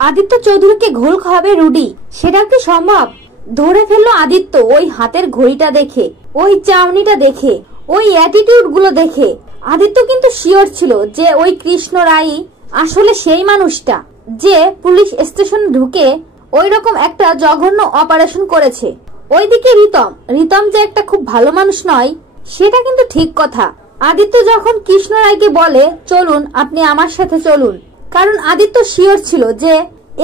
আদিত্য চৌধুরীকে ঘোল খাওয়াবে রুডি, সেটা কি সম্ভব? ধরে ফেললো আদিত্য ওই হাতের ঘড়িটা দেখে, ওই চাউনিটা দেখে, ওই অ্যাটিটিউড গুলো দেখে। আদিত্য কিন্তু শিওর ছিল যে ওই কৃষ্ণ রায় আসলে সেই মানুষটা যে পুলিশ স্টেশনে ঢুকে ওই রকম একটা জঘন্য অপারেশন করেছে। ওইদিকে রিতম যে একটা খুব ভালো মানুষ নয় সেটা কিন্তু ঠিক কথা। আদিত্য যখন কৃষ্ণ রায়কে বলে চলুন আপনি আমার সাথে চলুন, কারণ আদিত্য শিওর ছিল যে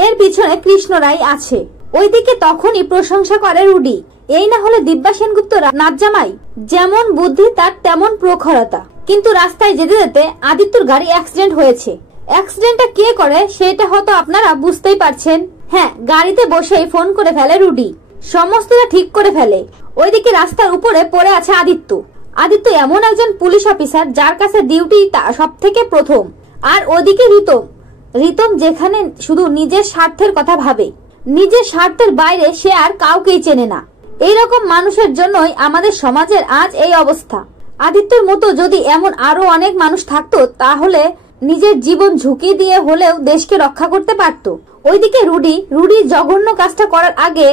এর পিছনে কৃষ্ণ রায় আছে। ওইদিকে তখনই প্রশংসা করে রুডি, এই না হলে দিব্যা সেনগুপ্ত নাচ জামাই, যেমন বুদ্ধি তার তেমন প্রখরতা। কিন্তু রাস্তায় যেতে যেতে আদিত্যর গাড়ি অ্যাক্সিডেন্ট হয়েছে। অ্যাক্সিডেন্টটা কে করে সেটা হয়তো আপনারা বুঝতেই পারছেন। হ্যাঁ, গাড়িতে বসেই ফোন করে ফেলে রুডি, সমস্তটা ঠিক করে ফেলে। ওইদিকে রাস্তার উপরে পড়ে আছে আদিত্য এমন একজন পুলিশ অফিসার যার কাছে ডিউটি সব থেকে প্রথম। আর ওদিকে রিতম যেখানে শুধু নিজের স্বার্থের কথা ভাবে, নিজের স্বার্থের বাইরে সে আর কাউকেই চেনে না। এইরকম মানুষের জন্যই আমাদের সমাজের আজ এই অবস্থা। আদিত্যর মতো যদি এমন আরো অনেক মানুষ থাকতো তাহলে নিজের জীবন ঝুঁকি দিয়ে হলেও দেশকে রক্ষা করতে পারত। ওইদিকে রুডি জঘন্য কাজটা করার আগে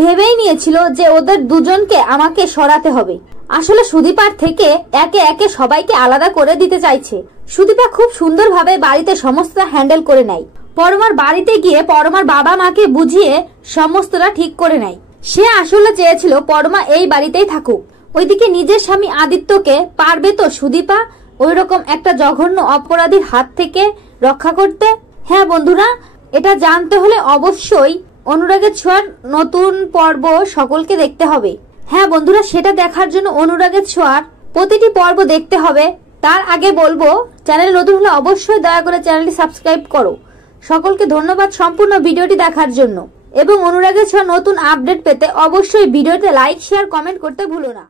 ভেবেই নিয়েছিল যে ওদের দুজনকে আমাকে সরাতে হবে। আসলে সুদীপার থেকে একে একে সবাইকে আলাদা করে দিতে চাইছে। সুদীপা খুব সুন্দরভাবে বাড়িতে সমস্ত হ্যান্ডেল করে নেয়। পরমার বাড়িতে গিয়ে পরমার বাবা মাকে বুঝিয়ে সমস্তটা ঠিক করে নেয়। সে আসলে চেয়েছিল পরমা এই বাড়িতেই থাকুক। ওইদিকে নিজের স্বামী আদিত্যকে পারবে তো সুদীপা ওই রকম একটা জঘন্য অপরাধীর হাত থেকে রক্ষা করতে? হ্যাঁ বন্ধুরা, এটা জানতে হলে অবশ্যই অনুরাগের ছোঁয়ার নতুন পর্ব সকলকে দেখতে হবে। হ্যাঁ বন্ধুরা, সেটা দেখার জন্য অনুরাগের ছোঁয়ার প্রতিটি পর্ব দেখতে হবে। তার আগে বলবো, চ্যানেল নতুন হলে অবশ্যই দয়া করে চ্যানেলটি সাবস্ক্রাইব করো। সকলকে ধন্যবাদ সম্পূর্ণ ভিডিওটি দেখার জন্য, এবং অনুরাগের ছোঁয়া নতুন আপডেট পেতে অবশ্যই ভিডিওতে লাইক, শেয়ার, কমেন্ট করতে ভুলো না।